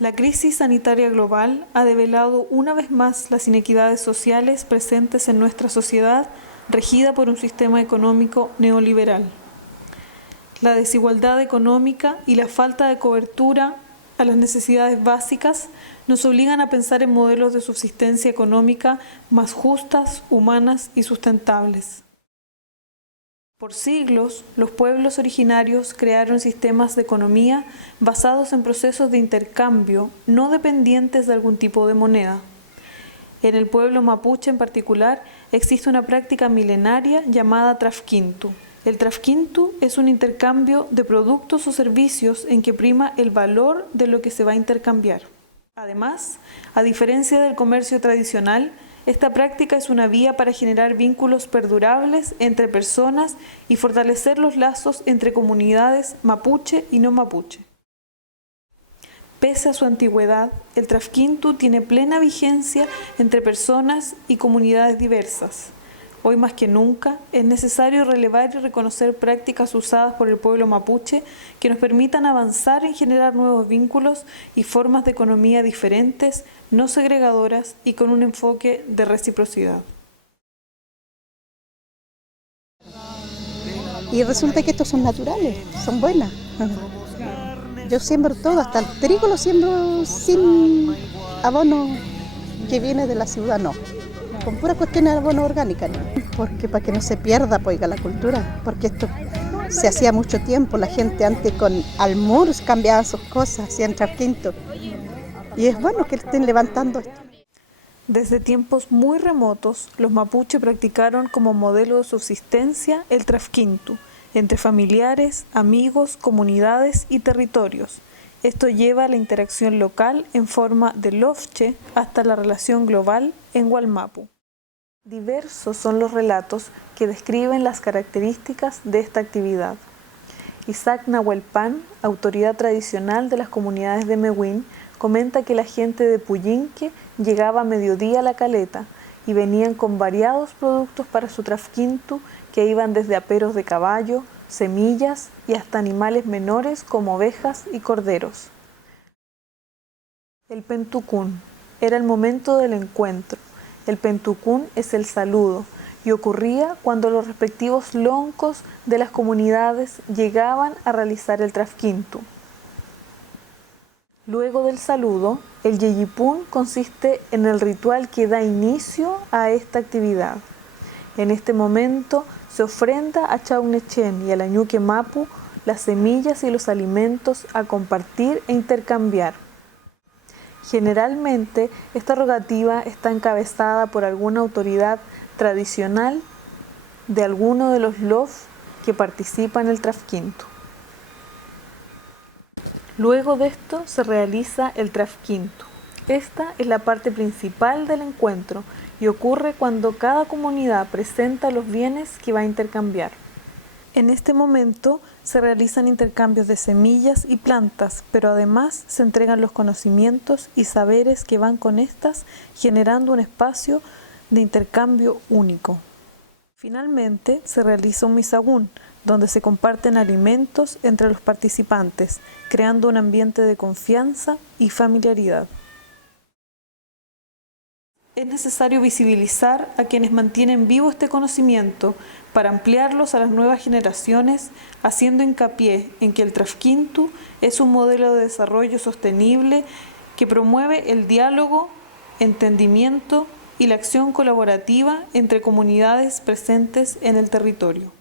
La crisis sanitaria global ha develado una vez más las inequidades sociales presentes en nuestra sociedad regida por un sistema económico neoliberal. La desigualdad económica y la falta de cobertura a las necesidades básicas nos obligan a pensar en modelos de subsistencia económica más justas, humanas y sustentables. Por siglos, los pueblos originarios crearon sistemas de economía basados en procesos de intercambio no dependientes de algún tipo de moneda. En el pueblo mapuche en particular existe una práctica milenaria llamada trafquintu. El trafquintu es un intercambio de productos o servicios en que prima el valor de lo que se va a intercambiar. Además, a diferencia del comercio tradicional, esta práctica es una vía para generar vínculos perdurables entre personas y fortalecer los lazos entre comunidades mapuche y no mapuche. Pese a su antigüedad, el trafquintu tiene plena vigencia entre personas y comunidades diversas. Hoy más que nunca es necesario relevar y reconocer prácticas usadas por el pueblo mapuche que nos permitan avanzar en generar nuevos vínculos y formas de economía diferentes, no segregadoras y con un enfoque de reciprocidad. Y resulta que estos son naturales, son buenas. Yo siembro todo, hasta el trigo lo siembro sin abono que viene de la ciudad, no. Con puras cuestiones de abono orgánica, ¿no? Porque para que no se pierda, pues, la cultura, porque esto se hacía mucho tiempo, la gente antes con almur cambiaba sus cosas, hacían trafquinto, y es bueno que estén levantando esto. Desde tiempos muy remotos, los mapuche practicaron como modelo de subsistencia el trafquintu, entre familiares, amigos, comunidades y territorios. Esto lleva a la interacción local en forma de lofche hasta la relación global en Wallmapu. Diversos son los relatos que describen las características de esta actividad. Isaac Nahuelpan, autoridad tradicional de las comunidades de Mewin, comenta que la gente de Puyinque llegaba a mediodía a la caleta y venían con variados productos para su trafquintu que iban desde aperos de caballo, semillas y hasta animales menores como ovejas y corderos. El pentucún era el momento del encuentro. El pentucún es el saludo y ocurría cuando los respectivos loncos de las comunidades llegaban a realizar el trafquintu. Luego del saludo, el yeyipún consiste en el ritual que da inicio a esta actividad. En este momento se ofrenda a Chaunechen y a la Ñuque Mapu las semillas y los alimentos a compartir e intercambiar. Generalmente, esta rogativa está encabezada por alguna autoridad tradicional de alguno de los lof que participa en el trafquintu. Luego de esto se realiza el trafquintu. Esta es la parte principal del encuentro y ocurre cuando cada comunidad presenta los bienes que va a intercambiar. En este momento se realizan intercambios de semillas y plantas, pero además se entregan los conocimientos y saberes que van con estas, generando un espacio de intercambio único. Finalmente se realiza un misagún, donde se comparten alimentos entre los participantes, creando un ambiente de confianza y familiaridad. Es necesario visibilizar a quienes mantienen vivo este conocimiento para ampliarlos a las nuevas generaciones, haciendo hincapié en que el trafquintu es un modelo de desarrollo sostenible que promueve el diálogo, entendimiento y la acción colaborativa entre comunidades presentes en el territorio.